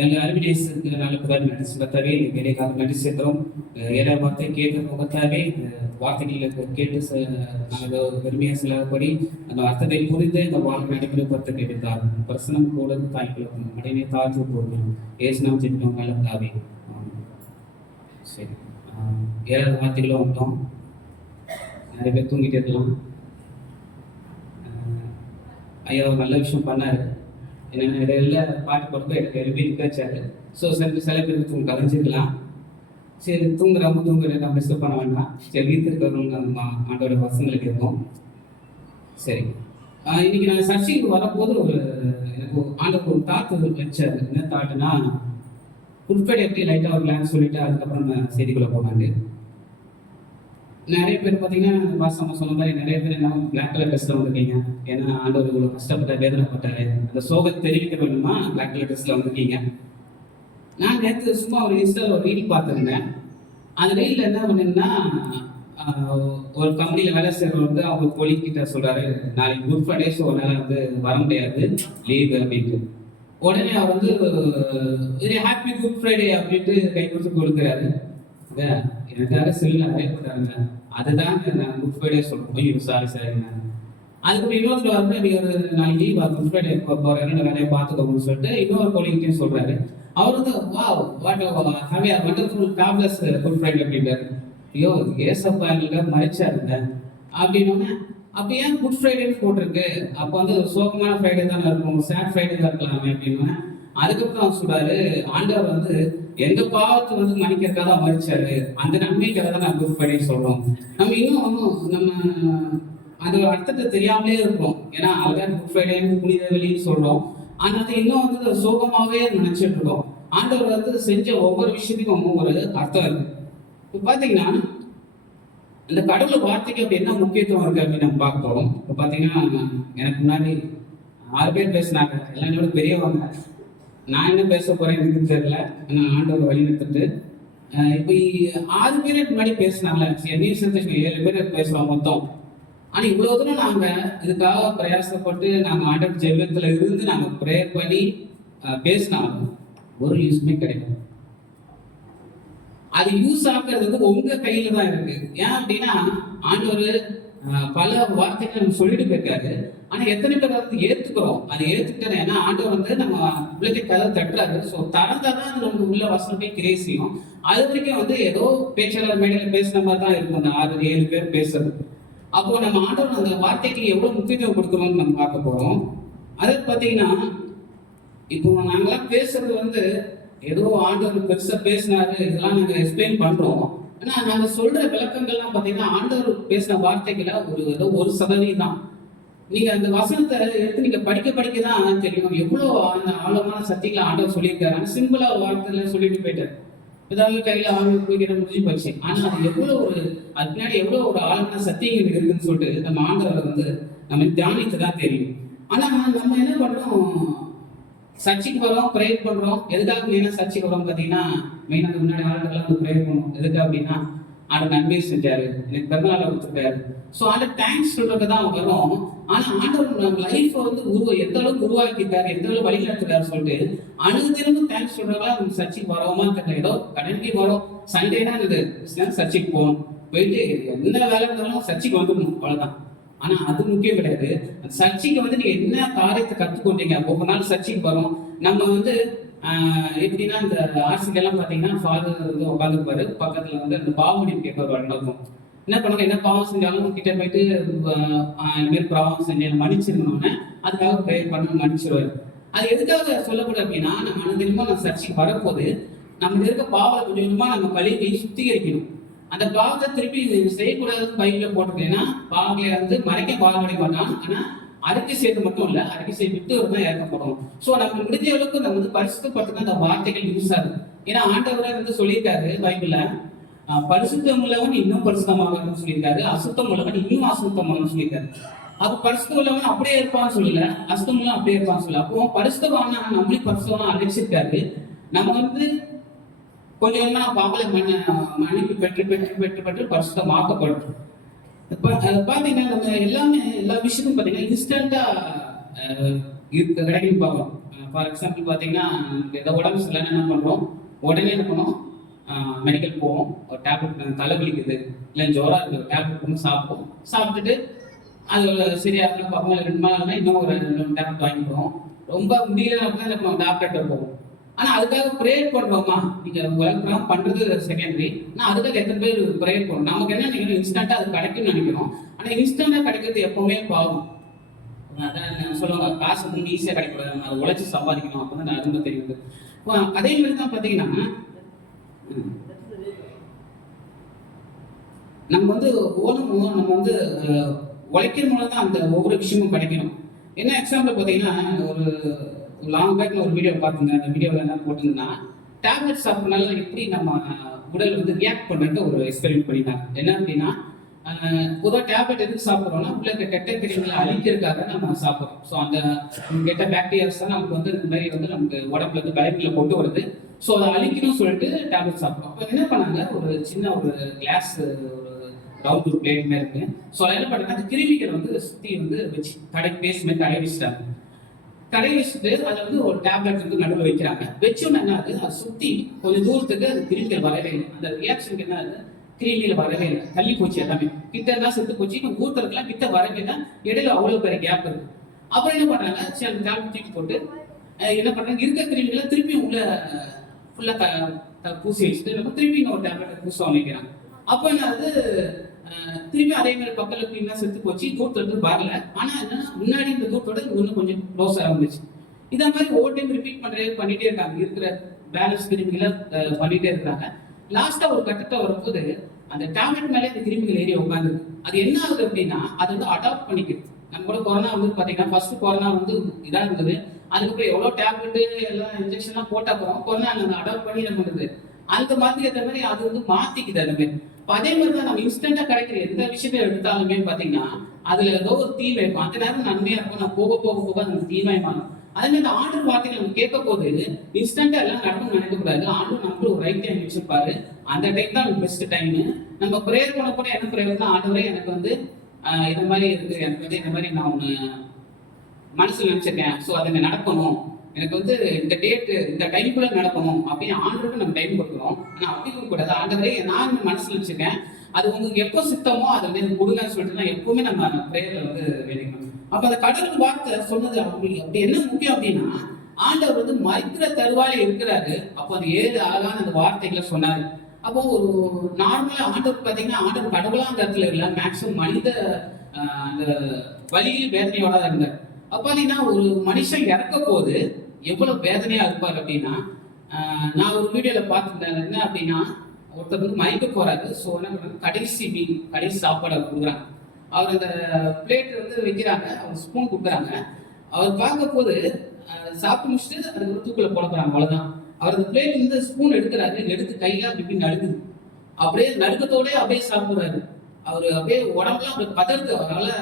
ಅರಿವಿನ ನಾಲ್ಕು ನಡೆಸುತ್ತವೆ ಬೇರೆಕಾದ ನಡೆಸಿದ್ರು ஏழாவது வார்த்தை கேட்கிற முகத்தாவே வார்த்தைகளை கேட்டு பெருமையாக செல்லாதபடி அந்த அர்த்தத்தை புரிந்து இந்த வாழ்க்கை நடைமுறைப்படுத்த கேட்டார் பிரசனம் கூட தாய்களுக்கும் உடனே தாழ்த்து போகணும் ஏசுநாம் திட்டம் மேலதாவே. சரி, ஏழாவது வார்த்தைகளும் வந்தோம். நிறைய பேர் தூங்கிட்டே இருக்கலாம். ஐயா ஒரு நல்ல விஷயம் பண்ணாரு. என்னென்ன இடையில பாட்டு போட்டு எனக்கு எழுப்பி இருக்காச்சாரு. ஸோ சில பேருக்கு தூங்க கலைஞ்சிக்கலாம். சரி, தூங்குறவங்க தூங்குற நம்ம டிஸ்டர்ப் பண்ண வேண்டாம். சரி, வீட்டு இருக்கிறவங்க நம்ம ஆண்டோட வசங்களுக்கு இருக்கும். சரி, இன்னைக்கு நான் சர்ச்சைக்கு வரும்போது எனக்கு ஆண்டவர் ஒரு தாத்து வச்சாரு. என்ன தாட்டுனா, குட்ஃப்ரைடே எப்படி லைட்டாக ஒரு கிளாஸ் சொல்லிட்டு அதுக்கப்புறம் நம்ம செய்திக்குள்ளே போனாங்க. நிறைய பேர் பார்த்தீங்கன்னா வாசமா சொன்ன மாதிரி நிறைய பேர் என்ன பிளாக் கலர் ட்ரெஸ்ல வந்திருக்கீங்க. ஏன்னா ஆண்டவர் இவ்வளோ கஷ்டப்பட்ட வேதனைப்பட்டாரு, அந்த சோகத்தை தெரிவிக்க வேணுமா பிளாக் கலர் ட்ரெஸ்ல வந்திருக்கீங்க. நான் நேற்று சும்மா ஒரு இன்ஸ்டாவில் ஒரு ரீல் பார்த்துருந்தேன். அந்த ரீலில் என்ன பண்ணீங்கன்னா, ஒரு கம்பெனியில் வேலை செய்கிறவர் வந்து அவங்க கொலிக்கிட்ட சொல்கிறாரு, நாளைக்கு குட் ஃப்ரைடே ஸோ அதனால் வந்து வர முடியாது, லீவு அப்படின்ட்டு. உடனே அவர் வந்து ஹாப்பி குட் ஃப்ரைடே அப்படின்ட்டு கை கொடுத்து கொடுக்குறாரு. எனக்காக செல்ல அழைப்பட்டாங்க, அதுதான் நான் குட் ஃப்ரைடே சொல்றேன். ஐயோ சாரி சாரிங்க. அதுக்கு இன்னொரு வந்து நீ ஒரு நாளைக்கு லீவ் குட் ஃப்ரைடே போறேன், என்னோட வேலையை பார்த்துக்கோன்னு சொல்லிட்டு இன்னொரு கொலிகிட்டையும் சொல்றாரு. அவர் வந்து what have a wonderful fabulous good Friday அப்படின்றாரு. ஐயோ ஏசப்பா எங்களுக்கு மறைச்சாருங்க அப்படின்னோடனே, அப்ப ஏன் குட் ஃப்ரைடேன்னு போட்டிருக்கு? அப்போ வந்து சோகமான ஃப்ரைடே தானே இருக்கும், சேட் ஃப்ரைடே தான் இருக்கலாமே அப்படின்னு. அதுக்கப்புறம் அவர் சொல்றாரு, ஆண்டவர் வந்து எங்க பாவத்தை வந்து மன்னிக்கிறதுக்காக தான் மறிச்சாரு, அந்த நன்மைக்காக தான் நான் குட் ஃப்ரைடே சொல்றோம். நம்ம இன்னும் நம்ம அது அர்த்தத்தை தெரியாமலே இருக்கிறோம். ஏன்னா அதுதான் குட் ஃப்ரைடேன்னு புனித வெளின்னு சொல்றோம். ஆனால் இன்னும் வந்து சோகமாவே நினைச்சிட்டு இருக்கோம். ஆண்டவர் வந்து செஞ்ச ஒவ்வொரு விஷயத்துக்கும் ஒரு அர்த்தம் இருக்கு. இப்போ பார்த்தீங்கன்னா இந்த கடவுள் வார்த்தைக்கு அப்படி என்ன முக்கியத்துவம் இருக்கு அப்படின்னு நம்ம பார்க்கிறோம். இப்போ பார்த்தீங்கன்னா எனக்கு முன்னாடி 6 பேர் பேசினாங்க, எல்லாம் என்னோட பெரியவங்க. நான் என்ன பேச போறேன் எனக்கு தெரியல, நான் ஆண்டவர் வழி நிறுத்திட்டு இப்போ 6 பேர் முன்னாடி பேசினாங்க. என்னையும் சேர்த்து 7 பேர் பேசுறோம் மொத்தம். ஆனா இவ்வளவு தூரம் நாங்க இதுக்காக பிரயாசப்பட்டு நாங்க ஆண்டவர் ஜெபத்துல இருந்து நாங்க ப்ரேயர் பண்ணி பேசினாலும் ஒரு யூஸ்மே கிடைக்கும். அது யூஸ் ஆக்குறது வந்து உங்க கையில தான் இருக்கு. ஏன் அப்படின்னா ஆண்டவர் பல வார்த்தைகள் நம்ம சொல்லிட்டு போயிருக்காரு. ஆனா எத்தனை பேர் வந்து ஏத்துக்கிறோம்? அது ஏத்துக்கிட்டது ஏன்னா ஆண்டவர் வந்து நம்ம உள்ளத்தை கதை தட்டுறாரு. ஸோ திறந்தாதான் அது நமக்கு உள்ள வசனம் போய் கிரியை செய்யும். அது வரைக்கும் வந்து ஏதோ பேச்சாளர் மேடையில பேசுன மாதிரி தான் இருக்கும் அந்த 6-7 பேர் பேசுறது. அப்போ நம்ம ஆண்டவர் அந்த வார்த்தைக்கு எவ்வளவு முக்கியத்துவம் கொடுக்குறோம்னு நம்ம பார்க்க போறோம். அதை பார்த்தீங்கன்னா இப்போ நாங்களாம் பேசுறது வந்து ஏதோ ஆண்டவர் பெருசா பேசினாரு, இதெல்லாம் நாங்க எக்ஸ்பிளைன் பண்றோம். ஆனா நாங்க சொல்ற விளக்கங்கள்லாம் பார்த்தீங்கன்னா ஆண்டவர் பேசின வார்த்தைகளை ஏதோ 1% தான். நீங்க அந்த வசனத்தை எடுத்து நீங்க படிக்க தான் தெரியும் எவ்வளவு அந்த ஆழமான சக்திகளை ஆண்டவர் சொல்லியிருக்காரு. ஆனா சிம்பிளா ஒரு வார்த்தையில சொல்லிட்டு போயிட்டாரு. ஏதாவது கையில ஆழ்வு குடிக்கிற முடிஞ்சு போச்சு. ஆனா அது எவ்வளவு அது பின்னாடி எவ்வளவு ஒரு ஆழமான சத்தியங்கள் இருக்குன்னு சொல்லிட்டு நம்ம ஆண்டவரை வந்து நம்ம தியானித்து தான் தெரியும். ஆனா நம்ம என்ன பண்றோம், சர்ச்சைக்கு வரோம், ப்ரேயர் பண்றோம். எதுக்காக மெயினா சர்ச்சைக்கு வரோம் பார்த்தீங்கன்னா, மெயினா அந்த முன்னாடி ஆளுக்கெல்லாம் வந்து ப்ரேயர் பண்ணுவோம். எதுக்கு அப்படின்னா ஆண்டவர் நன்மை செஞ்சாரு, எனக்கு பிறந்தநாளை கொடுத்துட்டாரு. ஸோ ஆண்டவர் தேங்க்ஸ் சொல்றது தான் வரும். ஆனா ஆண்டவர் நம்ம லைஃப் வந்து எந்த அளவுக்கு உருவாக்கிட்டாரு, எந்த அளவுக்கு வழிகாட்டுறாரு சொல்லிட்டு அனுதினமும் தேங்க்ஸ் சொல்றதா நம்ம சர்ச்சைக்கு வரோமா தெரியல. ஏதோ கடைக்கு வரோம், சண்டேனா இது சர்ச்சைக்கு போகணும், போயிட்டு எந்த வேலை இருந்தாலும் சர்ச்சைக்கு வந்துடணும், அவ்வளவுதான். ஆனா அது முக்கியம் கிடையாது. சர்ச்சைக்கு வந்து நீங்க என்ன காரியத்தை கத்துக்கொண்டீங்க, ஒவ்வொரு நாள் சர்ச்சைக்கு வரும். நம்ம வந்து எப்படின்னா இந்த ஆர்சிக்கெல்லாம் பார்த்தீங்கன்னா ஃபாதர் வந்து உட்காந்துருப்பாரு, பக்கத்துல வந்து அந்த பாவமணி பேப்பர் நடக்கும். என்ன பண்ணுங்க, என்ன பாவம் செஞ்சாலும் கிட்ட போயிட்டு இந்த மாதிரி பாவம் செஞ்சேன் மன்னிச்சிருந்தோன்னே அதுக்காக ப்ரேயர் பண்ண மன்னிச்சிருவாரு. அது எதுக்காக சொல்லப்படும் அப்படின்னா, நம்ம அனுதினமா நம்ம சர்ச்சைக்கு வரப்போது நம்ம இருக்க பாவத்தை கொஞ்சம் கொஞ்சமா நம்ம கழுவி சுத்திகரிக்கணும். அந்த பாவத்தை திருப்பி செய்யக்கூடாதுன்னு பைபிள்ல போட்டிருக்கேன்னா, பாவங்களை வந்து மறைக்க பாவமடைய மாட்டான். ஆனா அறிக்கை செய்து மட்டும் இல்ல, அறிக்கை செய்து விட்டு தான் இறக்கப்படும். ஸோ நம்ம முடிஞ்ச அளவுக்கு நம்ம வந்து பரிசுத்தப்பட்டு அந்த வார்த்தைகள் யூஸ் ஆகுது. ஏன்னா ஆண்டவரை வந்து சொல்லியிருக்காரு பைபிள்ல, பரிசுத்தம் உள்ளவன் இன்னும் பரிசுத்தமாகணும்னு சொல்லியிருக்காரு, அசுத்தம் உள்ளவன் இன்னும் அசுத்தமாகணும்னு சொல்லியிருக்காரு. அப்போ பரிசுத்தம் உள்ளவன் அப்படியே இருப்பான்னு சொல்லல, அசுத்தம் உள்ளவன் அப்படியே இருப்பான்னு சொல்லல. அப்போ பரிசுத்தமான நம்மளையும் பரிசுத்தமா அழைச்சிருக்காரு. நம்ம வந்து கொஞ்சம் கொஞ்சமா பாவலை மன்னிப்பு பெற்று பரிசுத்தமாக்கப்படும். பாத்தீங்கன்னா நம்ம எல்லாமே எல்லா விஷயமும் பாத்தீங்கன்னா இன்ஸ்டன்டா இருக்க கிடைக்குன்னு பார்க்குறோம். ஃபார் எக்ஸாம்பிள் பார்த்தீங்கன்னா ஏதோ உடம்பு சரியில்லைன்னு என்ன பண்ணுறோம், உடனே என்ன பண்ணுவோம், மெடிக்கல் போவோம், ஒரு டேப்லெட் தலைவலிக்குது இல்லை ஜுரம் இருக்குது டேப்லெட் ஒன்று சாப்பிடுவோம். சாப்பிட்டுட்டு அது சரியாக இருந்தால் பார்ப்போம், 2 நாள்னா இன்னும் ஒரு 2 டேப்லெட் வாங்கிக்கிறோம். ரொம்ப முடியல அப்படின்னா நம்ம டாக்டர்கிட்ட போவோம். ஆனால் அதுக்காக ப்ரேயர் பண்ணுறோமா, நீங்கள் வளர்க்குறோம் பண்ணுறது செகண்டரி. ஆனால் அதுக்காக எத்தனை பேர் ப்ரேயர் பண்ணணும்? நமக்கு என்ன நினைக்கிறோம், இன்ஸ்டண்ட்டாக அது கிடைக்கும்னு நினைக்கிறோம். ஆனால் இன்ஸ்டண்ட்டாக கிடைக்கிறது எப்போவுமே பாவம். அதான் சொல்லுவாங்க, காசு வந்து ஈஸியாக கிடைக்கூடாது, நம்ம அதை உழைச்சி சம்பாதிக்கணும். அப்போ தான் நான் அருமை தெரியுது. அதே மாதிரி தான் பார்த்தீங்கன்னா நம்ம வந்து நம்ம வந்து உழைக்கிற மூலம் தான் அந்த ஒவ்வொரு விஷயமும் கிடைக்கணும். என்ன எக்ஸாம்பிள் பார்த்தீங்கன்னா, ஒரு லாங் பேக்ல ஒரு வீடியோ பார்த்துங்க. அந்த வீடியோவில் என்ன போட்டிருந்தா, டேப்லெட் சாப்பிட்றதுனால எப்படி நம்ம உடல் வந்து ரியாக்ட் பண்ணுறது ஒரு எக்ஸ்பெரிமெண்ட் பண்ணிட்டாங்க. என்ன அப்படின்னா, பொதுவாக டேப்லெட் எதுக்கு சாப்பிட்றோம்னா, உள்ள இருக்க கெட்ட கிருமிகளை அழிக்கிறதுக்காக நம்ம சாப்பிட்றோம். ஸோ அந்த கெட்ட பாக்டீரியாஸ் தான் நமக்கு வந்து இந்த மாதிரி வந்து நமக்கு உடம்புல இருந்து பயத்தில் கொண்டு வருது. ஸோ அதை அழிக்கணும்னு சொல்லிட்டு டேப்லெட் சாப்பிட்றோம். அப்போ என்ன பண்ணாங்க, ஒரு சின்ன ஒரு கிளாஸ் ரவுண்ட் ஒரு பிளேட் மாதிரி இருக்கு. ஸோ அதை என்ன பண்ணாங்க, அந்த கிருமிகளை வந்து சுற்றி வந்து வச்சு பேஸ்ட் மாதிரி கடை வச்சுட்டாங்க. கடை வச்சுட்டு அதை வந்து ஒரு டேப்லெட் வந்து நடுவில் வைக்கிறாங்க. வச்சோன்னா என்ன ஆகுது, அதை சுற்றி கொஞ்சம் தூரத்துக்கு அது கிருமிகள் வரவே இல்லை. அந்த ரியாக்ஷனுக்கு என்ன ஆகுது, கிருமிகள் வரவே இல்லை, தள்ளி போச்சு. எல்லாமே கிட்ட எல்லாம் செத்து போச்சு. இப்போ தூரத்துக்குலாம் கிட்ட வரவே இல்லை. இடையில அவ்வளோ பெரிய கேப் இருக்கு. அப்புறம் என்ன பண்றாங்க, சரி அந்த டேப்லெட் தூக்கி போட்டு என்ன பண்றாங்க, இருக்க கிருமிகளை திருப்பி உள்ள ஃபுல்லாக பூசி வச்சுட்டு நம்ம திருப்பி இன்னொரு டேப்லெட் பூச வைக்கிறாங்க. அப்போ என்ன ஆகுது, திருப்பி அதே மாதிரி பக்கத்துல கிளீனா செத்து போச்சு, தூரத்துல வரல. ஆனா என்னன்னா, முன்னாடி இந்த தூரத்தோட இன்னும் கொஞ்சம் க்ளோஸ் ஆரம்பிச்சு. இதை மாதிரி ஒவ்வொரு டைம் ரிப்பீட் பண்ணிட்டே இருக்காங்க. இருக்கிற பேலன்ஸ் கிருமிகளை பண்ணிட்டே இருக்காங்க. லாஸ்டா ஒரு கட்டத்தை வரும்போது அந்த டேப்லெட் மேலே இந்த கிருமிகள் ஏறி உட்காந்துருக்கு. அது என்ன ஆகுது அப்படின்னா, அது வந்து அடாப்ட் பண்ணிக்கிறது. நம்ம கூட கொரோனா வந்து பாத்தீங்கன்னா, ஃபர்ஸ்ட் கொரோனா வந்து இதாக இருந்தது. அதுக்கப்புறம் எவ்வளோ டேப்லெட் எல்லாம் இன்ஜெக்ஷன்லாம் போட்ட அப்புறம் கொரோனா அந்த அடாப்ட் பண்ணி என்ன பண்ணுது, அந்த மாதிரி ஏற்ற மாதிரி அது வந்து மாத்திக்குது. அது மாதிரி அதே மாதிரி தான் நம்ம இன்ஸ்டன்டா கிடைக்கிற எந்த விஷயத்தை எடுத்தாலுமே பாத்தீங்கன்னா, அதுல ஏதோ ஒரு தீமை இருக்கும். அந்த நேரம் நன்மையா இருக்கும், நான் போக போக போக அது தீமை மாறும். அதே மாதிரி இந்த ஆர்டர் வார்த்தைகள் நம்ம கேட்க போது இன்ஸ்டன்டா எல்லாம் நடக்கும் நினைக்க கூடாது. ஆர்டர் நமக்கு ஒரு ரைட் டைம் வச்சிருப்பாரு. அந்த டைம் தான் பெஸ்ட் டைம். நம்ம ப்ரேயர் பண்ண கூட என்ன ப்ரேயர் தான், ஆண்டவரே எனக்கு வந்து இந்த மாதிரி இருக்கு, எனக்கு வந்து இந்த மாதிரி நான் ஒன்று மனசுல நினைச்சிருக்கேன், ஸோ அதை நடக்கணும், எனக்கு வந்து இந்த டேட்டு இந்த டைமுக்குள்ள நடக்கணும் அப்படின்னு ஆண்டவருக்கு நம்ம டைம் கொடுக்குறோம். ஆனால் அப்படி கொடுக்கக்கூடாது. ஆண்டவரே நான் மனசுல நினைச்சிருக்கேன், அது உங்களுக்கு எப்போ சித்தமோ அதை வந்து கொடுங்கன்னு சொல்லிட்டு நான் எப்பவுமே நம்ம ப்ரேயர்ல வந்து வேண்டிக்கணும். அப்ப அந்த கடவுள் வார்த்தை சொன்னது அப்படி என்ன முக்கியம் அப்படின்னா, ஆண்டவர் வந்து மறிக்கிற தருவாயில இருக்கிறாரு. அப்போ அது 7 அழகான அந்த வார்த்தைகளை சொன்னாரு. அப்போ ஒரு நார்மலா ஆண்டவர் பார்த்தீங்கன்னா, ஆண்டவர் கடவுளா அந்த இடத்துல இல்லை, மேக்சிமம் மனித அந்த வழியில் வேதனையோட தான் இருந்தார். அப்ப பாத்தீங்கன்னா, ஒரு மனுஷன் இறக்க போது எவ்வளவு வேதனையா இருப்பார் அப்படின்னா, நான் ஒரு வீடியோல பார்த்துருந்தேன். என்ன அப்படின்னா, ஒருத்தர் வந்து மயக்க போறாரு. ஸோ என்ன பண்றாங்க, கடைசி மீன் கடைசி சாப்பாடு அவர் கொடுக்குறாங்க. அவர் அந்த பிளேட் வந்து வைக்கிறாங்க, அவர் ஸ்பூன் கொடுக்குறாங்க. அவர் பார்க்க போது சாப்பிட்டு முடிச்சுட்டு அதுக்கு ஒரு தூக்கில போட போறாங்க, அவ்வளவுதான். அவர் அந்த பிளேட் வந்து ஸ்பூன் எடுக்கிறாரு, எடுத்து கையில அப்படி நடுக்குது. அப்படியே நடுக்கத்தோடய அப்படியே சாப்பிடுறாரு. அவர் அப்படியே உடம்புலாம் அப்படி பதறது. அவரால்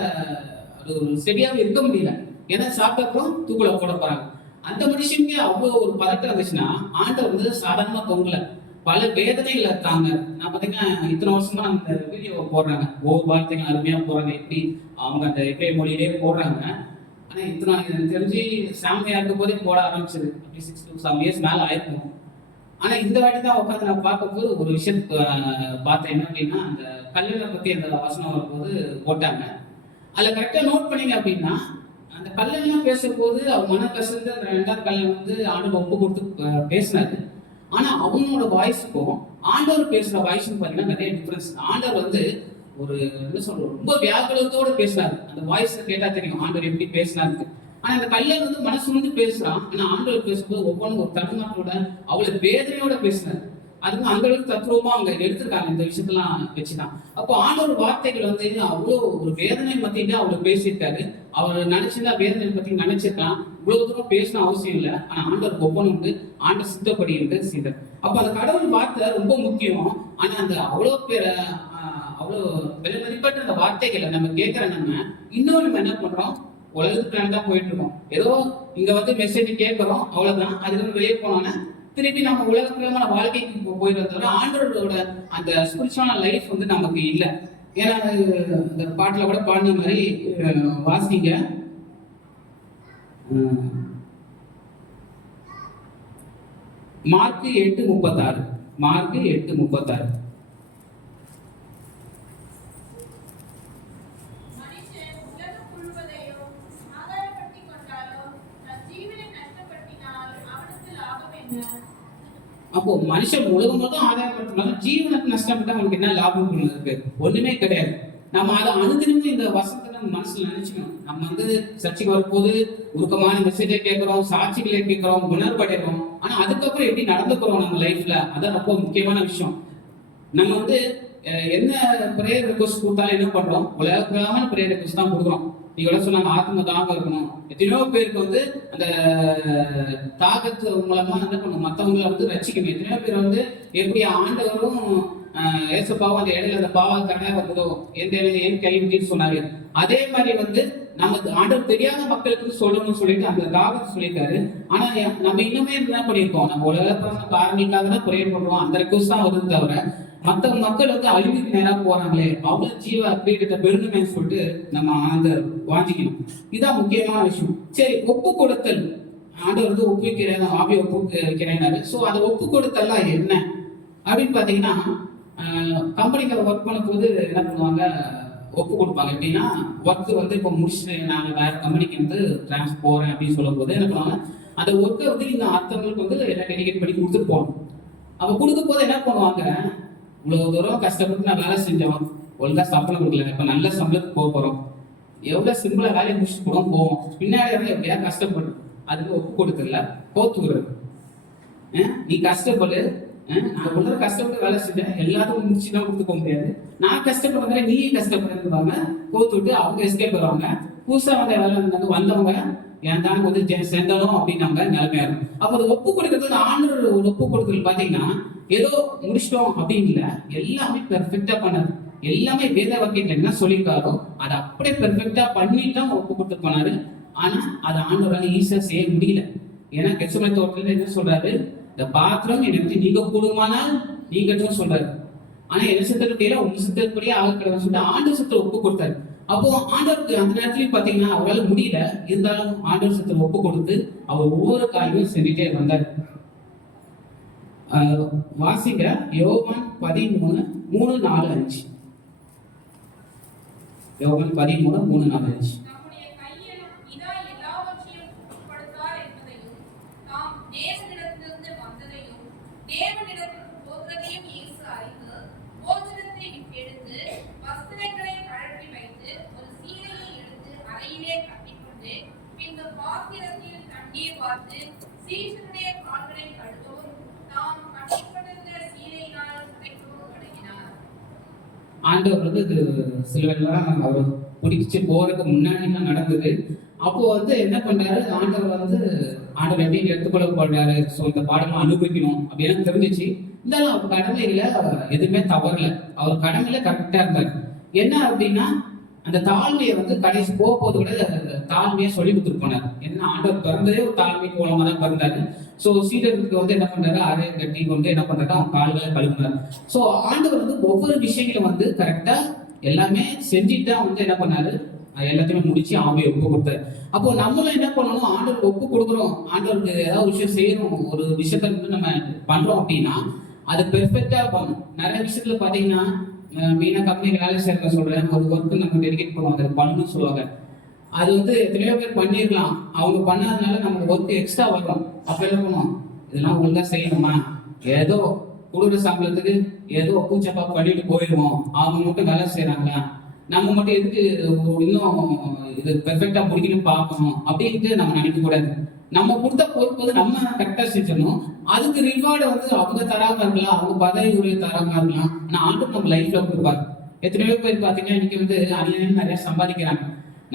அது ஒரு சரியாவே இருக்க முடியல. ஏன்னா சாப்பிட்டப்புறம் தூக்குல போட போறாங்க. அந்த மனுஷனுக்கே அவ்வளோ ஒரு பதட்டம் இருந்துச்சுன்னா, ஆண்டவர் வந்து சாதாரணமா தொங்கல, பல வேதனைகள் இருக்காங்க. நான் பார்த்தீங்கன்னா இத்தனை வருஷமா அந்த வீடியோ போடுறாங்க, ஒவ்வொரு வார்த்தைகள் அருமையா போடுறாங்க, எப்படி அவங்க அந்த எப்பே மொழியிலே போடுறாங்க. ஆனா இத்தனை எனக்கு தெரிஞ்சு சாமியா இருக்கும் போதே போட ஆரம்பிச்சது, அப்படி 6 to 7 years மேல ஆயிருக்கும். ஆனா இந்த வாட்டி தான் உட்காந்து நான் பார்க்கும்போது ஒரு விஷயம் பார்த்தேன். என்ன அப்படின்னா, அந்த கல்யாணத்தை பத்தி அந்த வசனம் வரும்போது போட்டாங்க. அதில் கரெக்டாக நோட் பண்ணீங்க அப்படின்னா, அந்த கல்யாணம் பேசும்போது அவன் மன கசந்து அந்த 2வது கல்யாணம் வந்து ஆண்டவர் ஒப்பு கொடுத்து பேசினாரு. ஆனா அவனோட வாய்ஸுக்கும் ஆண்டவர் பேசுற வாய்ஸுக்கும் பார்த்தீங்கன்னா நிறைய டிஃபரன்ஸ். ஆண்டவர் வந்து ஒரு என்ன சொல்றோம், ரொம்ப வியாகுலத்தோட பேசுறாரு. அந்த வாய்ஸ் கேட்டா தெரியும் ஆண்டவர் எப்படி பேசினாரு. ஆனா இந்த கல்யாணம் வந்து மனசு வந்து பேசுறான். ஆனா ஆண்டவர் பேசும்போது ஒவ்வொன்றும் ஒரு தடுமாற்றோட அவ்வளவு வேதனையோட பேசுறாரு. அது அந்த அளவுக்கு தத்துவமா அவங்க எடுத்திருக்காங்க இந்த விஷயத்தெல்லாம் வச்சுதான். அப்போ ஆண்டவர் வார்த்தைகள் வந்து அவ்வளோ ஒரு வேதனை மத்தியில அவ்வளவு பேசியிருக்காரு. அவர் நினைச்சிருந்தா வேதனை பத்தி நினைச்சிருக்கலாம், இவ்வளவு தூரம் பேசணும் அவசியம் இல்லை. ஆனா ஆண்டவர் ஒவ்வொன்று வந்து ஆண்டவர் சித்தப்படி என்று செய்தார். அப்ப அந்த கடவுள் வார்த்தை ரொம்ப முக்கியம். ஆனா அந்த அவ்வளோ பேரை அவ்வளோ விலை மதிப்பற்ற அந்த வார்த்தைகளை நம்ம கேட்கிற நம்ம இன்னொரு நம்ம என்ன பண்றோம், உலகத்துக்கு தான் போயிட்டு இருக்கோம். ஏதோ இங்க வந்து மெசேஜ் கேட்கிறோம், அவ்வளவுதான். அதுக்கு வெளியே போனோம்னா திருப்பி நம்ம உலகப்பிரமான வாழ்க்கைக்கு போயிட்டு வந்தோம்னா ஆண்டவரோட அந்த ஸ்பிரிச்சுவல் லைஃப் வந்து நமக்கு இல்லை. ஏன்னா இந்த பாட்டுல கூட பாடின மாதிரி வாசிங்க, மார்க் 8:36. மார்க் 8:36. அப்போ மனுஷன் உலகம் முழுவதும் ஆதாயப்படுத்தினாலும் ஜீவனுக்கு நஷ்டப்பட்டு அவனுக்கு என்ன லாபம் இருக்கு? ஒண்ணுமே கிடையாது. நம்ம அதை அனுதினமும் இந்த வசனத்தை நம்ம மனசுல நினைச்சுக்கணும். நம்ம வந்து சர்ச்சைக்கு வரும்போது உருக்கமான மெசேஜை கேட்கிறோம், சாட்சிகளை கேட்கிறோம், உணர்வடைகிறோம். ஆனா அதுக்கப்புறம் எப்படி நடந்துக்கிறோம் நம்ம லைஃப்ல, அதான் ரொம்ப முக்கியமான விஷயம். நம்ம வந்து என்ன ப்ரேயர் ரிக்வஸ்ட் கொடுத்தாலும் என்ன பண்றோம்? உலகமான ப்ரேயர் ரிக்வஸ்ட் தான் கொடுக்குறோம். நீங்க சொன்னாங்க ஆத்ம தாகம் இருக்கணும். எத்தனையோ பேருக்கு வந்து அந்த தாகத்து மூலமா என்ன பண்ணும், மற்றவங்களை வந்து ரசிக்கணும். எத்தனையோ பேர் வந்து எப்படி ஆண்டவரும் ஏசப்பாவும் அந்த இடையில அந்த பாவம் தடையா வந்ததோ எந்த ஏன் கைவிட்டின்னு சொன்னாரு. அதே மாதிரி வந்து நம்ம ஆண்டவர் தெரியாத மக்களுக்கு சொல்லணும்னு சொல்லிட்டு அந்த தாகத்தை சொல்லியிருக்காரு. ஆனா நம்ம இன்னுமே என்ன பண்ணியிருக்கோம்? நம்ம உலகப்பான காரணிக்காக தான் ப்ரேயர் பண்றோம், அந்த ரிக்வஸ்ட் தான் வருது தவிர மற்ற மக்கள் வந்து அழிவுக்கு நேராக போறாங்களே, அவங்க ஜீவ அப்படின்ற பெருமைன்னு சொல்லிட்டு நம்ம அந்த வாங்கிக்கணும். இதுதான் முக்கியமான விஷயம். சரி, ஒப்பு கொடுத்தல். ஆண்டவர் வந்து ஒப்பு வைக்கிறேன், ஆவி ஒப்பு வைக்கிறேன்னாரு. ஸோ அந்த ஒப்பு கொடுத்தல்லாம் என்ன அப்படின்னு பார்த்தீங்கன்னா, கம்பெனிக்கு ஒர்க் பண்ணும்போது என்ன பண்ணுவாங்க, ஒப்பு கொடுப்பாங்க. எப்படின்னா ஒர்க்கு வந்து இப்போ முடிச்சுட்டு நாங்கள் வேற கம்பெனிக்கு வந்து ட்ரான்ஸ்ஃபர் போறேன் அப்படின்னு சொல்லும் போது என்ன பண்ணுவாங்க, அந்த ஒர்க்கை வந்து இந்த அர்த்தங்களுக்கு வந்து எல்லாம் டெடிகேட் பண்ணி கொடுத்துட்டு போகணும். அவங்க கொடுக்கும் போது என்ன பண்ணுவாங்க, இவ்வளவு தூரம் கஷ்டப்பட்டு நான் வேலை செஞ்சோம், ஒழுங்கா சம்பளம் கொடுக்கல, இப்ப நல்ல சம்பளத்துக்கு போறோம், எவ்வளவு சிம்பிளா வேலையை முடிச்சுட்டு கூட போவோம், பின்னாடி வந்து எப்படியா கஷ்டப்படும். அதுக்கு ஒப்பு கொடுத்துல கோத்து விடுறது. நீ கஷ்டப்படு, நான் இவ்வளவு கஷ்டப்பட்டு வேலை செஞ்சேன், எல்லாத்துக்கும் முடிச்சுதான் கொடுத்துக்க முடியாது, நான் கஷ்டப்படுறேன் நீயே கஷ்டப்படுறதுவாங்க, கோத்து விட்டு அவங்க எஸ்கேப் வருவாங்க. புதுசா வந்த வேலை வந்தவங்க என் தான் கொஞ்சம் சேர்ந்தாலும் அப்படின்னாங்க நிலைமையாரு. அப்போ அது ஒப்பு கொடுக்கறது ஆண்டவர் ஒப்பு கொடுக்கறது பாத்தீங்கன்னா ஏதோ முடிச்சிட்டோம் அப்படின்னு இல்லை, எல்லாமே பெர்ஃபெக்டா பண்ணாரு. எல்லாமே வேத வாக்கியத்துல என்ன சொல்லியிருக்காரோ அதை அப்படியே பெர்ஃபெக்டா பண்ணிட்டு ஒப்பு கொடுத்து போனாரு. ஆனா அதை ஆண்டவரால் ஈஸியா செய்ய முடியல. ஏன்னா கெத்செமனே தோட்டத்துல என்ன சொல்றாரு, இந்த பாத்திரம் என்னை விட்டு நீங்க கூடுமானால் நீங்க சொல்றாரு. ஆனா என்ன சித்தப்படியா உங்க சித்தப்படியே ஆக கிடையாது சொல்லிட்டு ஆண்டு சித்தத்தை ஒப்பு கொடுத்தாரு. அப்போ ஆண்டவருக்கு அந்த நேரத்துலயும் பாத்தீங்கன்னா அவரால் முடியல, இருந்தாலும் ஆண்டவர் சித்தத்தை ஒப்பு கொடுத்து அவர் ஒவ்வொரு காரியமும் செஞ்சுட்டே வந்தார். வாசிங்க யோவான் 13:3-4-5. யோவான் 13:3-4-5. ஆண்டவர் வந்து இது சிலவெல்லாம் அவர் பிடிச்சு போறதுக்கு முன்னாடி நடந்தது. அப்போ வந்து என்ன பண்றாரு, ஆண்டவர் எப்படி எடுத்துக்கொள்ளப்படுறாரு, ஸோ இந்த பாடலாம் அனுபவிக்கணும் அப்படின்னு தெரிஞ்சிச்சு. இருந்தாலும் அவர் கடமையில எதுவுமே தவறல, அவர் கடமையில கரெக்டா இருந்தார். என்ன அப்படின்னா அந்த தாழ்மையை வந்து கடைசி போகும்போது கூட தாழ்மையை சொல்லி கொடுத்துட்டு போனார். ஏன்னா ஆண்டவர் பிறந்ததே ஒரு தாழ்மை மூலமா தான் பிறந்தாரு. ஸோ சீடருக்கு வந்து என்ன பண்றாரு, அரையை கட்டி கொண்டு என்ன பண்றாரு, அவன் கால்களை கழுவுனார். ஸோ ஆண்டவர் வந்து ஒவ்வொரு விஷயங்களும் வந்து கரெக்டா எல்லாமே செஞ்சுட்டு வந்து என்ன பண்ணாரு, எல்லாத்தையுமே முடிச்சு ஆவியை ஒப்பு கொடுத்தாரு. அப்போ நம்மளும் என்ன பண்ணணும், ஆண்டவருக்கு ஒப்பு கொடுக்குறோம், ஆண்டவருக்கு ஏதாவது ஒரு விஷயம் செய்யறோம், ஒரு விஷயத்த வந்து நம்ம பண்றோம் அப்படின்னா அது பெர்ஃபெக்டா பண்ணணும். நிறைய விஷயத்துல பாத்தீங்கன்னா மெயினா கம்பெனி வேலை செய்யறத சொல்றேன், ஒரு ஒர்க்கு நம்ம டெடிகேட் பண்ணுவாங்க, அது பண்ணணும்னு சொல்லுவாங்க. அது வந்து எத்தனையோ பேர் பண்ணிருக்கலாம், அவங்க பண்ணாதனால நமக்கு ஒர்க் எக்ஸ்ட்ரா வரும். அப்ப என்ன பண்ணுவோம், இதெல்லாம் ஒழுங்கா செய்யணுமா, ஏதோ கொடுக்குற சம்பளத்துக்கு ஏதோ பூச்சப்பா பண்ணிட்டு போயிடுவோம், அவங்க மட்டும் வேலை செய்யறாங்களா, நம்ம மட்டும் எதுக்கு இன்னும் இது பெர்ஃபெக்டா முடிக்கணும் பார்க்கணும் அப்படின்ட்டு நம்ம நினைக்க கூடாது. நம்ம கொடுத்த பொறுப்பு நம்ம கரெக்டா செஞ்சிடணும். அதுக்கு ரிவார்டு வந்து அவங்க தராம இருக்கலாம், அவங்க பதவி உரிய தராம இருக்கலாம், ஆனா ஆண்டு நம்ம லைஃப்ல கொடுப்பாரு. எத்தனையோ பேர் பாத்தீங்கன்னா இன்னைக்கு வந்து அநியாயம் நிறைய சம்பாதிக்கிறாங்க,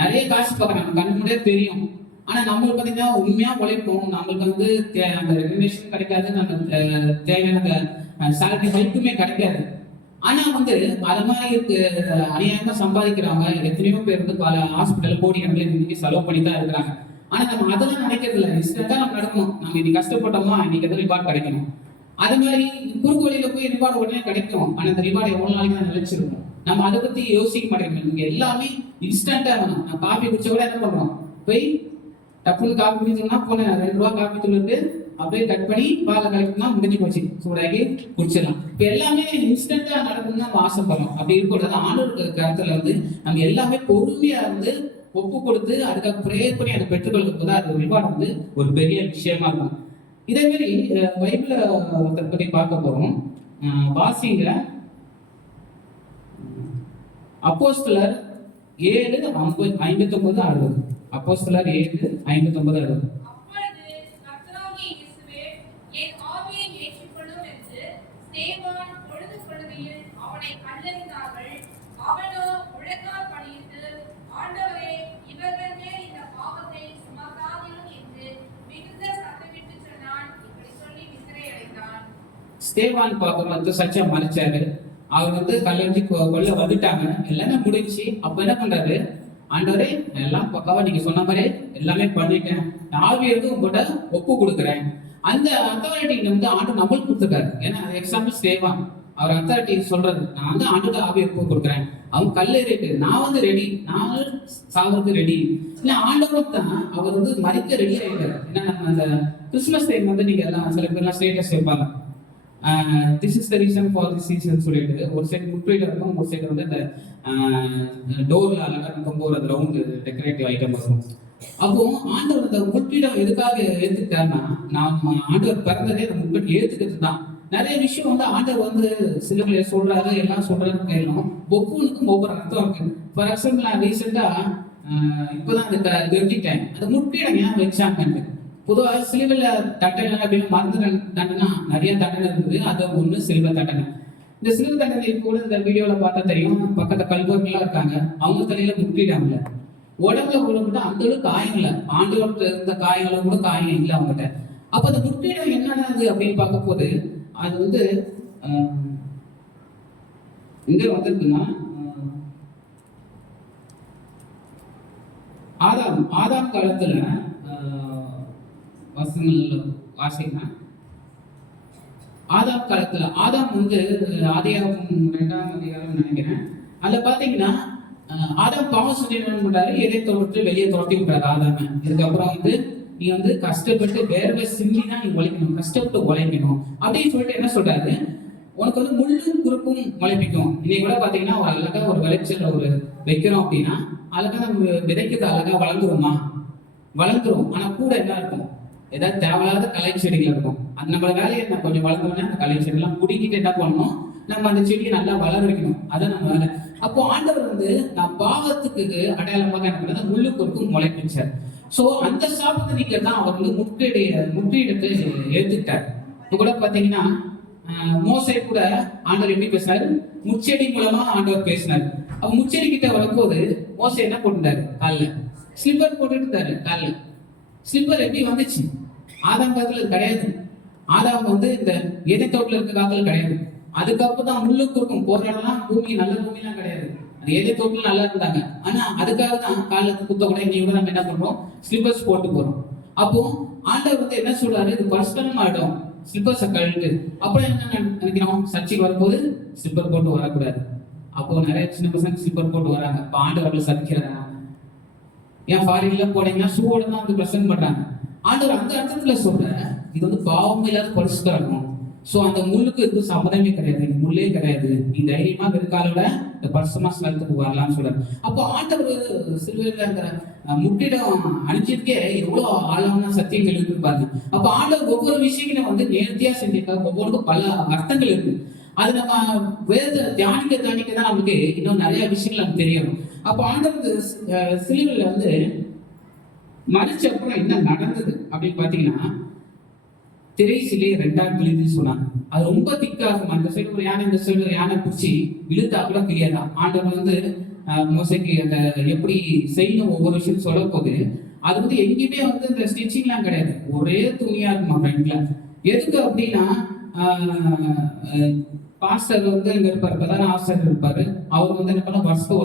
நிறைய காசு பார்க்குறாங்க, கண்ணு முன்னாடியே தெரியும். ஆனா நம்மளுக்கு பாத்தீங்கன்னா உண்மையா உழைப்போம், நம்மளுக்கு வந்து அந்த ரெகுலேஷன் கிடைக்காது, நம்ம தேவையான சேலரி ஹைக்குமே கிடைக்காது. ஆனா வந்து அது மாதிரி இருக்கு அநியாயமா சம்பாதிக்கிறவங்க எத்தனையோ பேர் வந்து பல ஹாஸ்பிட்டல் கோடி கணக்கில் இன்னைக்கு செலவு பண்ணி தான் இருக்கிறாங்க. ஆனா நம்ம அதெல்லாம் நினைக்கிறது இல்லை, இன்ஸ்டன்டா நம்ம நடக்கணும், நம்ம இன்னைக்கு கஷ்டப்பட்டோமா இன்னைக்கு எதாவது ரிவார்டு கிடைக்கணும். அது மாதிரி குறுக்கு வழியில போய் ரிவார்டு உடனே கிடைக்கும், ஆனா அந்த ரிவார்டு எவ்வளவு நாளைக்கு தான் நிலைச்சிருக்கும். நம்ம அதை பத்தி யோசிக்க மாட்டேங்கிறோம். இங்க எல்லாமே இன்ஸ்டன்டா வேணும். நான் காஃபி குடிச்ச கூட என்ன பண்றோம், போய் டப்புன்னு காப்பி குடிச்சோம்னா போனேன் 2 ரூபா காப்பி தூள் இருக்கு, அப்படியே கட் பண்ணி பாலை கலக்கினா முடிஞ்சு போச்சு, சூடாகி குடிச்சிடலாம். இப்போ எல்லாமே இன்ஸ்டன்டா நடக்கணும்னு நம்ம ஆசைப்படுறோம். அப்படி இருக்கக்கூடாது. ஆண்டவருக்கு கருத்துல வந்து நம்ம எல்லாமே பொறுமையா வந்து ஒப்பு கொடுத்து அதுக்காக ப்ரேயர் பண்ணி அதை பெற்றுக்கொள்ளும் போது அது ரிவார்டு வந்து ஒரு பெரிய விஷயமா இருக்கும். இதே மாதிரி பைபிள ஒருத்தர் பத்தி பார்க்க போறோம். வாசிங்க அப்போஸ்தலர் 7:59-60. அப்போஸ்தலர் 7:59-60. ஸ்தேவான் பார்க்கும்போது சச்சா மறைச்சாரு. அவர் வந்து கல்லெறிஞ்சு கொள்ள வந்துட்டாங்க, எல்லாமே முடிஞ்சு. அப்ப என்ன பண்றாரு, ஆண்டவரே எல்லாம் பக்காவா நீங்க சொன்ன மாதிரி எல்லாமே பண்ணிட்டேன், ஆவியருக்கு உங்கள்கிட்ட ஒப்பு கொடுக்குறேன். அந்த அத்தாரிட்டி வந்து ஆண்டு நம்மளுக்கு கொடுத்துருக்காரு. ஏன்னா எக்ஸாம்பிள் ஸ்தேவான், அவர் அத்தாரிட்டி சொல்றது, நான் வந்து ஆண்டோட ஆவியை ஒப்பு கொடுக்குறேன். அவங்க கல்லெறிட்டு நான் வந்து ரெடி, நான் சாவருக்கு ரெடி. இல்லை ஆண்டவரும் தான் அவர் வந்து மறிக்க ரெடி ஆகிட்டாரு. ஏன்னா நம்ம அந்த கிறிஸ்துமஸ் டைம் வந்து நீங்க எல்லாம் சில பேர்லாம் ஸ்டேட்டஸ் வைப்பாங்க, this is the reason for the season சொல்லிட்டு. ஒரு சைடு முட்வீடு இருக்கும், ஒரு சைடு வந்து அந்த டோர்ல அழகா இருக்கும் போது அந்த ரவுண்டு டெக்கரேட்டிவ் ஐட்டம் இருக்கும். அப்போ ஆண்டவர் அந்த முட்வீடம் எதுக்காக ஏத்துக்கிட்டாருன்னா, நாம ஆண்டவர் பிறந்ததே அந்த முட்வீடு ஏத்துக்கிறது தான். நிறைய விஷயம் வந்து ஆண்டவர் வந்து சிலுவையில சொல்றாரு, எல்லாம் சொல்றாருன்னு கேட்கணும். ஒவ்வொன்றுக்கும் ஒவ்வொரு அர்த்தம் இருக்கு. ஃபார் எக்ஸாம்பிள் நான் ரீசெண்டா இப்போதான் அந்த தெரிஞ்சுக்கிட்டேன், அந்த முட்வீடம் ஏன் வச்சாங்கன்னு. பொதுவாக சிலுவையில தண்டனை அப்படின்னு மருந்து தண்டனை நிறைய தண்டனை இருக்குது. அது ஒண்ணு சிலுவை தண்டனை. இந்த சிலுவை தண்டனை கூட இந்த வீடியோல பார்த்தா தெரியும், பக்கத்துல கல்வர்கள்லாம் இருக்காங்க, அவங்க தலையில முட்டிடாங்கல்ல, உடம்புல விழுந்துட்டு அந்த அளவுக்கு காயம் இல்லை. ஆண்டவர்கிட்ட இருந்த காயங்கள கூட காயம் இல்லை அவங்ககிட்ட. அப்ப அந்த முட்டிடம் என்னது அப்படின்னு பார்க்க போது அது வந்து எங்க வந்திருக்குன்னா, ஆதாம் காலத்துல வசனங்கள் வாசிக்கலாம். ஆதாம் காலத்துல ஆதாம் வந்து ஆதியாகமம் 2ஆம் அதிகாரம் நினைக்கிறேன், அதுல பாத்தீங்கன்னா ஆதாம் பாவம் செஞ்சு என்ன பண்றாரு, எதை தோற்று வெளியே துரத்தி விட்டாரு ஆதாம. இதுக்கப்புறம் வந்து நீ வந்து கஷ்டப்பட்டு வேர்வை சிந்தி தான் நீ உழைக்கணும், கஷ்டப்பட்டு உழைக்கணும் அப்படின்னு சொல்லிட்டு என்ன சொல்றாரு, உனக்கு வந்து முள்ளும் குறுக்கும் முளைப்பிக்கும். இன்னைக்கு கூட பாத்தீங்கன்னா ஒரு அழகா ஒரு விளைச்சல் ஒரு வைக்கிறோம் அப்படின்னா அழகா நம்ம விதைக்கிறது அழகா வளர்ந்துருமா, வளர்ந்துரும். ஆனா கூட என்ன இருக்கும், ஏதாவது தேவையில்லாத களை செடிகள் இருக்கும். அது நம்மளோட வேலையை என்ன, கொஞ்சம் வளர்ந்தோம்னா அந்த களை செடிலாம் குடிக்கிட்டு என்ன பண்ணணும், நம்ம அந்த செடியை நல்லா வளர வைக்கணும். அதான் நம்ம வேலை. அப்போ ஆண்டவர் வந்து நான் பாவத்துக்கு அடையாளமாக என்ன பண்ணது, முள்ளுக்கு முளைப்பிச்சார். சோ அந்த சாபத்தை தான் அவர் வந்து முற்றிடத்தை ஏத்துக்கிட்டார். இப்போ கூட பாத்தீங்கன்னா மோசே கூட ஆண்டவர் எப்படி பேசினாரு, முச்செடி மூலமா ஆண்டவர் பேசினார். அப்ப முச்செடி கிட்ட வரும்போது மோசே என்ன போட்டுட்டாரு, காலில் ஸ்லிப்பர் போட்டுட்டு இருந்தாரு. காலில் ஸ்லிப்பர் எப்படி வந்துச்சு, ஆதாம் காலத்துல கிடையாது. ஆதாம் வந்து இந்த எதை தோட்டில் இருக்க காலத்துல கிடையாது. அதுக்கப்புறம் தான் முள்ளுக்கு இருக்கும் போராடலாம், பூமி நல்ல பூமிலாம் கிடையாது. அது எதை தோட்டில் நல்லா இருந்தாங்க. ஆனா அதுக்காக தான் காலத்துக்கு குத்த கூட இங்க கூட நம்ம என்ன பண்றோம், ஸ்லிப்பர்ஸ் போட்டு போறோம். அப்போ ஆண்டவர் வந்து என்ன சொல்றாரு, இது பர்சனல் ஆயிடும், ஸ்லிப்பர்ஸை கழுட்டு. அப்புறம் என்ன நினைக்கிறோம், சர்ச்சைக்கு வரும்போது ஸ்லிப்பர் போட்டு வரக்கூடாது. அப்போ நிறைய சின்ன பசங்க ஸ்லிப்பர் போட்டு வராங்க. இப்போ ஆண்டவர்கள் சதிக்கிறாங்க. ஏன் ஃபாரின்ல போனீங்கன்னா ஷூவோட தான் வந்து பிரசன்ட் பண்றாங்க. ஆண்டவர் அந்த அர்த்தத்துல சொல்ற, இது வந்து பாவம் இல்லாத பரிசுத்தா இருக்கும். சோ அந்த முள்ளுக்கு இதுக்கு சம்மதமே கிடையாது, முள்ளே கிடையாது, நீ தைரியமா பிற்காலோட இந்த பரிசுமா ஸ்தலத்துக்கு வரலாம்னு சொல்றாரு. அப்போ ஆண்டவர் சிலுவையில அந்த முட்டிடம் அணிஞ்சதுக்கே எவ்வளவு ஆழமான சத்தியங்கள் இருக்கு பாருங்க. அப்ப ஆண்டவர் ஒவ்வொரு விஷயங்களும் வந்து நேர்த்தியா செஞ்சிருக்காரு, ஒவ்வொருக்கும் பல அர்த்தங்கள் இருக்கு. அது நம்ம வேத தியானிக்க தான் நமக்கு இன்னும் நிறைய விஷயங்கள் நமக்கு தெரியும். அப்போ ஆண்டவர் சிலுவையில வந்து மறிச்ச அப்புறம் என்ன நடந்தது அப்படின்னு பாத்தீங்கன்னா, திரை சிலையை 2ஆ கிழிந்து சொன்னாங்க. அது ரொம்ப திக்காகும். அந்த சைடு ஒரு யானை, இந்த சைடு ஒரு யானை பிடிச்சி இழுத்தா கூட கிளியாதான். ஆண்டவர் வந்து மோசைக்கு அந்த எப்படி செய்யணும் ஒவ்வொரு விஷயம் சொல்ல போது, அது வந்து எங்கேயுமே வந்து இந்த ஸ்டிச்சிங்லாம் கிடையாது, ஒரே துணியா இருக்குமா ஃப்ரெண்ட்ல. எதுக்கு அப்படின்னா பாஸ்டர் வந்து இங்க இருப்பாரு, பிரதான ஆசிரியர் இருப்பாரு. அவர் வந்து என்ன பண்ண, வருஷத்தை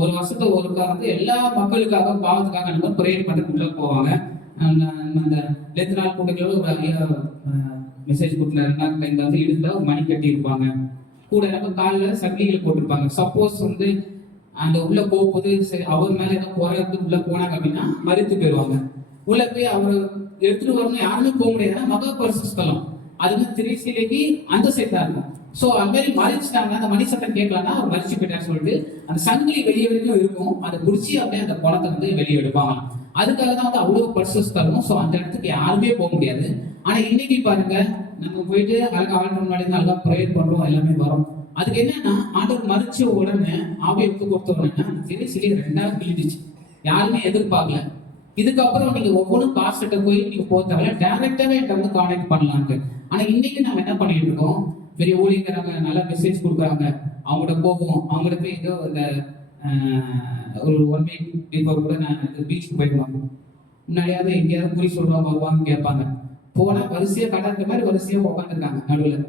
ஒரு வருஷத்தை ஒருக்காக வந்து எல்லா மக்களுக்காக பாவத்துக்காக நம்ம ப்ரேயர் பண்ணுறதுக்குள்ள போவாங்க. அந்த லெத்து நாள் கூட்டங்களோட ஒரு ஐயா மெசேஜ் கொடுத்துல 2 டைம் வந்து இடுப்புல ஒரு மணி கட்டி இருப்பாங்க. கூட நம்ம காலில் சங்கிலிகள் போட்டிருப்பாங்க. சப்போஸ் வந்து அந்த உள்ள போகும்போது சரி அவர் மேல ஏதோ குறை உள்ள போனாங்க அப்படின்னா மறித்து போயிடுவாங்க. உள்ள போய் அவர் எடுத்துட்டு வரணும் யாருமே போக முடியாது, மகா பரிசுத்தலம் அது வந்து திரைசீலைக்கு அந்த சைட் தான் இருக்கும். ஸோ அது மாதிரி மறிச்சிட்டாங்க, அந்த மணி சத்தம் கேட்கலாம்னா அவர் மறிச்சு போயிட்டான்னு சொல்லிட்டு அந்த சங்கிலி வெளியே வரைக்கும் இருக்கும், அதை பிடிச்சி அப்படியே அந்த குளத்தை வந்து வெளியே எடுப்பாங்க. அதுக்காக தான் வந்து அவ்வளவு பரிசுத்தலம். ஸோ அந்த இடத்துக்கு யாருமே போக முடியாது. ஆனா இன்னைக்கு பாருங்க, நம்ம போயிட்டு அழகா ஆண்டு முன்னாடி அழகா ப்ரேயர் பண்றோம், எல்லாமே வரும். அதுக்கு என்னன்னா ஆண்டவர் மறிச்ச உடனே ஆவியை ஒப்பு கொடுத்த உடனே அந்த திரைசீலை ரெண்டாவது கிழிஞ்சிச்சு. யாருமே எதிர்பார்க்கல. இதுக்கப்புறம் நீங்க ஒவ்வொன்றும் பாஸ்டர்கிட்ட போய் நீங்க போத்தால டைரக்டாவே என்கிட்ட வந்து கான்டாக்ட் பண்ணலான்ட்டு. ஆனா இன்னைக்கு நம்ம என்ன பண்ணிட்டு இருக்கோம், பெரிய ஊழியர்கிறாங்க, நல்ல மெசேஜ் கொடுக்குறாங்க, அவங்கள்ட்ட போவோம், அவங்கள்ட்ட போய் ஏதோ இந்த ஒரு 1 வீக் பிஃபோர் கூட நான் பீச்சுக்கு போயிடுவாங்க. முன்னாடியாவது எங்கேயாவது குறி சொல்றோம் வருவாங்க கேட்பாங்க. போனா வரிசையா கடாத மாதிரி வரிசையா உட்காந்துருக்காங்க நடுவில்.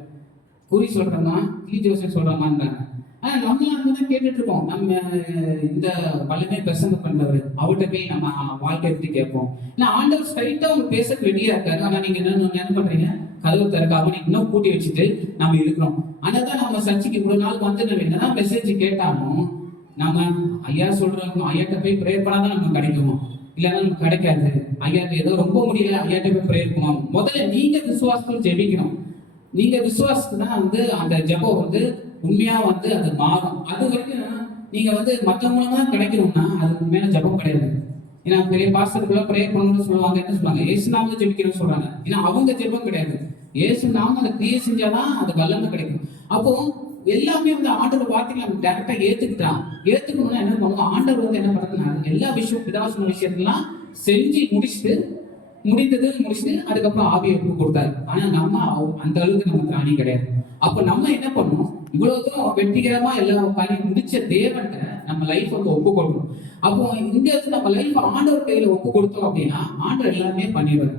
குறி சொல்றோமா கிளி ஜோசியம் சொல்றோமான்றாங்க. ஆனா நம்மளும் அந்த மாதிரி கேட்டுட்டு இருக்கோம். நம்ம இந்த வல்லமை பிரசங்கம் பண்றவர் அவர்கிட்ட போய் நம்ம வாழ்க்கை பற்றி கேட்போம். ஏன்னா ஆண்டவர் ஸ்ட்ரைட்டா அவங்க பேச ரெடியா இருக்காரு. ஆனா நீங்க என்ன பண்றீங்க, கதவு திறக்காம இன்னும் பூட்டி வச்சுட்டு நம்ம இருக்கிறோம். ஆனாதான் நம்ம சர்ச்சைக்கு இவ்வளவு நாள் வந்து நம்ம என்னதான் மெசேஜ் கேட்டாலும் நம்ம ஐயா சொல்றோம், ஐயாட்ட போய் ப்ரேயர் பண்ணாதான் நமக்கு கிடைக்குமோ, இல்லைன்னா நமக்கு கிடைக்காது. ஐயாட்ட ஏதோ ரொம்ப முடியல, ஐயாட்ட போய் ப்ரேயர் பண்ணுவோம். முதல்ல நீங்க விசுவாசத்தில் ஜெபிக்கணும். நீங்க விசுவாசத்துனா வந்து அந்த ஜெபம் வந்து உண்மையா வந்து அது மாறும். அது வரைக்கும் நீங்க வந்து மற்றவங்க தான் கிடைக்கணும்னா அது உண்மையான ஜெபம் கிடையாது. ஏன்னா பெரிய பாஸ்டருக்குள்ள ப்ரேயர் பண்ணணும்னு சொல்லுவாங்க. என்ன சொல்லுவாங்க, ஏசு நாமத்தை ஜெபிக்கணும்னு சொல்றாங்க. ஏன்னா அவங்க ஜெபம் கிடையாது, ஏசு நாம அந்த கிரியை செஞ்சாதான் அது வல்லமை கிடைக்கும். அப்போ எல்லாமே வந்து ஆண்டவர் வார்த்தைகளை நம்ம டேரக்டா ஏத்துக்கிட்டான். ஏத்துக்கணும்னா என்ன பண்ணுவோம், ஆண்டவர் வந்து என்ன பண்றதுன்னா எல்லா விஷயம் பிதாசன விஷயத்தெல்லாம் செஞ்சு முடிச்சுட்டு அதுக்கப்புறம் ஆவியை ஒப்பு கொடுத்தாரு. ஆனா நம்ம அந்த அளவுக்கு நமக்கு ராணி கிடையாது. அப்ப நம்ம என்ன பண்ணணும், இவ்வளவு தூரம் வெற்றிகரமா எல்லா காரியம் முடிச்ச தேவன்கிட்ட நம்ம லைஃப் வந்து ஒப்பு கொடுக்கணும். அப்போ இங்க இருந்து நம்ம லைஃப் ஆண்டவர் கையில ஒப்பு கொடுத்தோம் அப்படின்னா ஆண்டவர் எல்லாமே பண்ணிடுவாரு.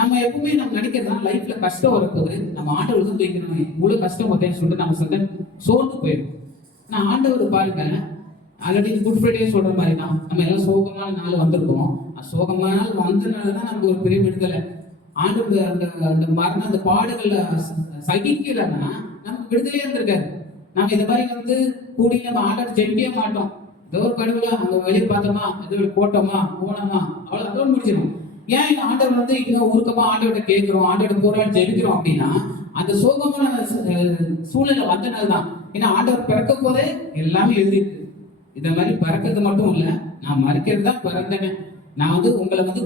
நம்ம எப்பவுமே நம்ம நினைக்கிறதா லைஃப்ல கஷ்டம் வரும்போது நம்ம ஆண்டவர் வந்து தூக்கணும், இவ்வளவு கஷ்டம் பார்த்தேன்னு சொல்லிட்டு நம்ம சொல்ல சோர்ந்து போயிடும். நான் ஆண்டவர் பாருங்க, ஆல்ரெடி குட் ஃப்ரைடே சொல்ற மாதிரி தான் நம்ம எல்லாம் சோகமான நாள் வந்திருக்கோம். சோகமான நாள் வந்தனாலதான் நமக்கு ஒரு பெரிய விடுதலை. ஆண்டவர் அந்த மரணம் அந்த பாடுகள்ல சகிக்கலன்னா நமக்கு விடுதலையே இருந்திருக்காரு. நம்ம இந்த மாதிரி வந்து கூடி நம்ம ஆண்டவர் ஜெபிக்கவே மாட்டோம். ஏதோ ஒரு கடவுளா அங்க வெளியே பார்த்தோமா, ஏதோ போட்டோமா போனோமா, அவ்வளவு அதோடு முடிச்சிடும். ஏன் இந்த ஆண்டவர் வந்து இன்னும் ஊருக்கமா ஆண்டவர்கிட்ட கேட்கிறோம், ஆண்டவர்கிட்ட போராடி ஜெபிக்கிறோம் அப்படின்னா அந்த சோகமான சூழ்நிலை வந்தனால தான். ஏன்னா ஆண்டவர் பிறக்கும் போதே எல்லாமே எழுதிருக்கு. இந்த மாதிரி பறக்கிறது மட்டும் இல்ல, நான் மறைக்கிறது தான் பிறந்தேன். நான் வந்து உங்களை வந்து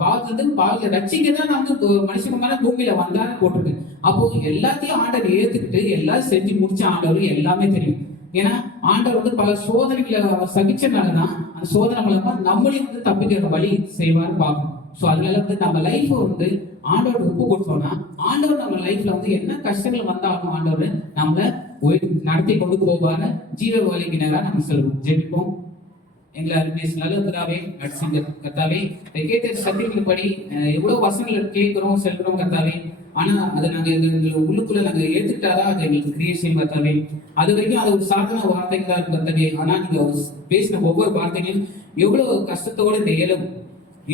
பாவத்தை ரட்சிக்க தான் நான் வந்து மனுஷங்க மேல பூமியில வந்தான்னு போட்டிருக்கேன். அப்போ எல்லாத்தையும் ஆண்டவர் ஏத்துக்கிட்டு எல்லாம் செஞ்சு முடிச்ச ஆண்டவர் எல்லாமே தெரியும். ஏன்னா ஆண்டவர் வந்து பல சோதனைகளை சகிச்சனாலதான் அந்த சோதனை மூலமா நம்மளையும் வந்து தப்பிக்கிற வழி செய்வான்னு பார்க்கணும். ஸோ அதனால வந்து நம்ம லைஃப் வந்து ஆண்டோட ஒப்பு கொடுத்தோம்னா ஆண்டவர் நம்ம லைஃப்ல வந்து என்ன கஷ்டங்கள் வந்தாலும் ஆண்டவர் நம்மளை நடத்தி கொண்டு போவாங்க. ஜீவ வழிக்கு நேராக நம்ம செல்வோம். ஜெபிப்போம். எங்களை நல்ல கர்த்தாவே நடிச்சுங்க கர்த்தாவே, கேட்ட சத்தியங்கள் படி எவ்வளவு வசனங்கள் கேட்கிறோம் செல்றோம் கர்த்தாவே. ஆனா அதை நாங்க எங்க உள்ளுக்குள்ள நாங்க ஏத்துக்கிட்டாதான் அதை எங்களுக்கு கிரியை செய்யும் கர்த்தாவே. அது வரைக்கும் அது ஒரு சாதன வார்த்தைகள் தான் இருக்கு கர்த்தாவே. ஆனா நீங்க பேசின ஒவ்வொரு வார்த்தைகளும் எவ்வளவு கஷ்டத்தோட இந்த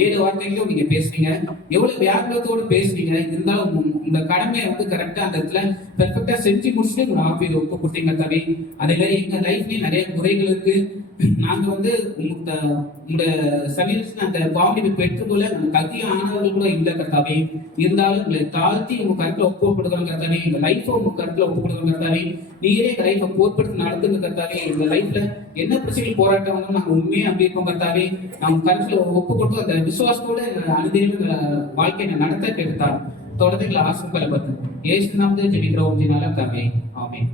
ஏழு வார்த்தைகளும் நீங்க பேசுறீங்க, எவ்வளவு வியாபாரத்தோடு பேசுறீங்க. இருந்தாலும் இந்த கடமையை வந்து கரெக்டா அந்த இடத்துல பெர்ஃபெக்டா செஞ்சு முடிச்சுட்டு உங்க ஆஃபீஸ் ஒப்பு கொடுத்தீங்க தவி. அதே மாதிரி எங்க லைஃப்லயும் நிறைய குறைகள் இருக்கு. நாங்க வந்து உங்களோட சமீபத்தில் அந்த பாவனை பெற்றுக்கொள்ள நம்ம கத்திய ஆனவர்கள் கூட இல்லை கர்த்தாவே. இருந்தாலும் உங்களை தாழ்த்தி உங்க கருத்துல ஒப்பு கொடுக்குறோம் கர்த்தாவே. எங்க லைஃபை உங்க கருத்துல ஒப்பு கொடுக்குறோம் கர்த்தாவே. நீரே எங்க லைஃபை போர்ப்படுத்தி நடத்துங்க கர்த்தாவே. எங்க லைஃப்ல என்ன பிரச்சனைகள் போராட்டம் வந்து நாங்க உண்மையே அப்படி இருக்கோம் கர்த்தாவே. நம்ம கருத்துல ஒப்பு கொடுத்து அந்த விசுவாசத்தோட அனுதினம் வாழ்க்கையை நடத்த கெடுத்தார் தொடர்ந்து எங்களை ஆசீர்வாதப்படுத்து. இயேசு நாமத்தில் ஜெபிக்கிறோம். ஆமென்.